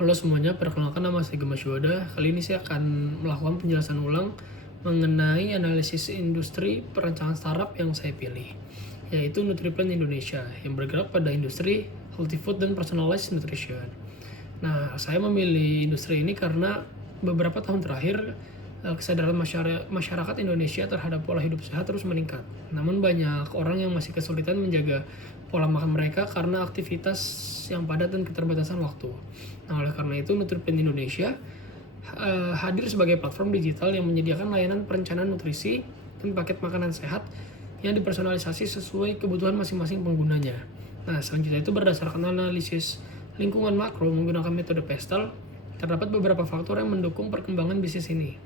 Halo semuanya, perkenalkan nama saya Gemas Yoda. Kali ini saya akan melakukan penjelasan ulang mengenai analisis industri perancangan startup yang saya pilih, yaitu NutriPlant Indonesia, yang bergerak pada industri healthy food dan personalized nutrition. Nah, saya memilih industri ini karena beberapa tahun terakhir kesadaran masyarakat Indonesia terhadap pola hidup sehat terus meningkat. Namun banyak orang yang masih kesulitan menjaga pola makan mereka karena aktivitas yang padat dan keterbatasan waktu. Nah, oleh karena itu NutriPlant Indonesia hadir sebagai platform digital yang menyediakan layanan perencanaan nutrisi dan paket makanan sehat yang dipersonalisasi sesuai kebutuhan masing-masing penggunanya. Nah, selanjutnya itu berdasarkan analisis lingkungan makro menggunakan metode PESTEL, terdapat beberapa faktor yang mendukung perkembangan bisnis ini.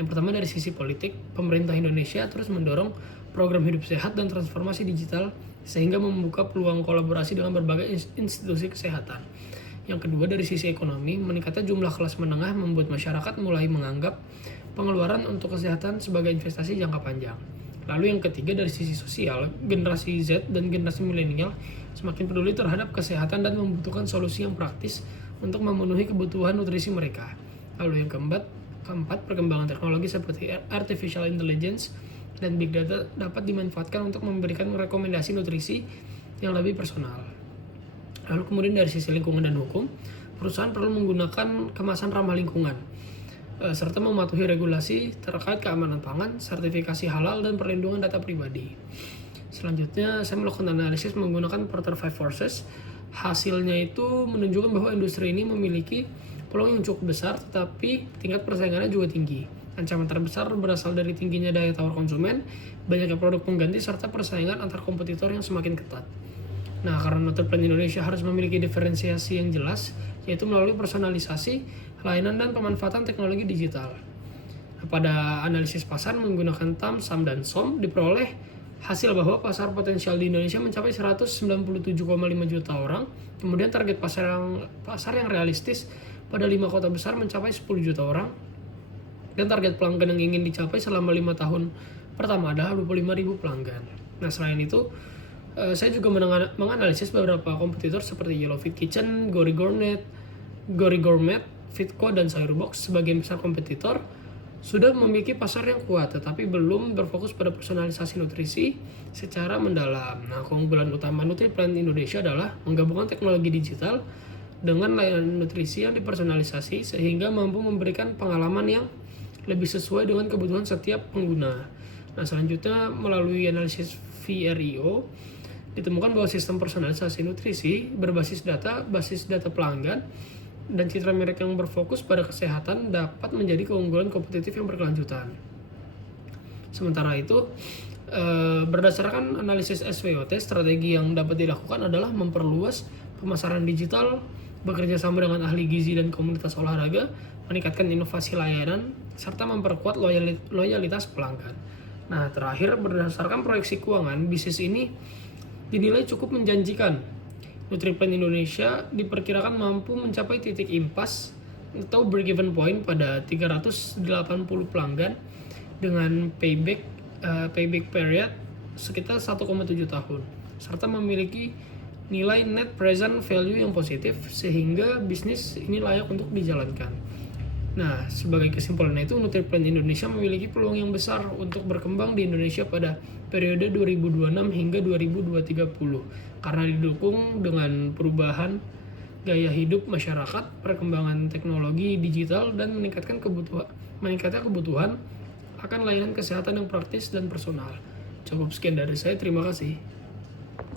Yang pertama dari sisi politik, pemerintah Indonesia terus mendorong program hidup sehat dan transformasi digital sehingga membuka peluang kolaborasi dengan berbagai institusi kesehatan. Yang kedua dari sisi ekonomi, meningkatnya jumlah kelas menengah membuat masyarakat mulai menganggap pengeluaran untuk kesehatan sebagai investasi jangka panjang. Lalu yang ketiga dari sisi sosial, generasi Z dan generasi milenial semakin peduli terhadap kesehatan dan membutuhkan solusi yang praktis untuk memenuhi kebutuhan nutrisi mereka. Lalu yang keempat, perkembangan teknologi seperti artificial intelligence dan big data dapat dimanfaatkan untuk memberikan rekomendasi nutrisi yang lebih personal. Lalu kemudian dari sisi lingkungan dan hukum, perusahaan perlu menggunakan kemasan ramah lingkungan, serta mematuhi regulasi terkait keamanan pangan, sertifikasi halal, dan perlindungan data pribadi. Selanjutnya, saya melakukan analisis menggunakan Porter 5 Forces. Hasilnya itu menunjukkan bahwa industri ini memiliki peluang yang cukup besar, tetapi tingkat persaingannya juga tinggi. Ancaman terbesar berasal dari tingginya daya tawar konsumen, banyaknya produk pengganti, serta persaingan antar kompetitor yang semakin ketat. Nah, karena NutriPlant Indonesia harus memiliki diferensiasi yang jelas, yaitu melalui personalisasi, layanan, dan pemanfaatan teknologi digital. Nah, pada analisis pasar menggunakan TAM, SAM, dan SOM diperoleh hasil bahwa pasar potensial di Indonesia mencapai 197,5 juta orang, kemudian target pasar yang realistis pada 5 kota besar mencapai 10 juta orang, dan target pelanggan yang ingin dicapai selama 5 tahun pertama adalah 25.000 pelanggan. Nah, selain itu, saya juga menganalisis beberapa kompetitor seperti Yellow Fit Kitchen, Gori Gourmet, Fitco, dan Sayurbox. Sebagian besar kompetitor sudah memiliki pasar yang kuat, tetapi belum berfokus pada personalisasi nutrisi secara mendalam. Nah, keunggulan utama NutriPlant Indonesia adalah menggabungkan teknologi digital dengan layanan nutrisi yang dipersonalisasi sehingga mampu memberikan pengalaman yang lebih sesuai dengan kebutuhan setiap pengguna. Nah, selanjutnya melalui analisis VRIO ditemukan bahwa sistem personalisasi nutrisi berbasis data pelanggan dan citra merek yang berfokus pada kesehatan dapat menjadi keunggulan kompetitif yang berkelanjutan. Sementara itu, berdasarkan analisis SWOT, strategi yang dapat dilakukan adalah memperluas pemasaran digital, bekerja sama dengan ahli gizi dan komunitas olahraga, meningkatkan inovasi layanan, serta memperkuat loyalitas pelanggan. Nah, terakhir, berdasarkan proyeksi keuangan, bisnis ini dinilai cukup menjanjikan. NutriPlant Indonesia diperkirakan mampu mencapai titik impas atau break-even point pada 380 pelanggan dengan payback period sekitar 1,7 tahun, serta memiliki nilai net present value yang positif sehingga bisnis ini layak untuk dijalankan. Nah, sebagai kesimpulan itu, NutriPlant Indonesia memiliki peluang yang besar untuk berkembang di Indonesia pada periode 2026 hingga 2030 karena didukung dengan perubahan gaya hidup masyarakat, perkembangan teknologi digital, dan meningkatnya kebutuhan akan layanan kesehatan yang praktis dan personal. Cukup sekian dari saya, terima kasih.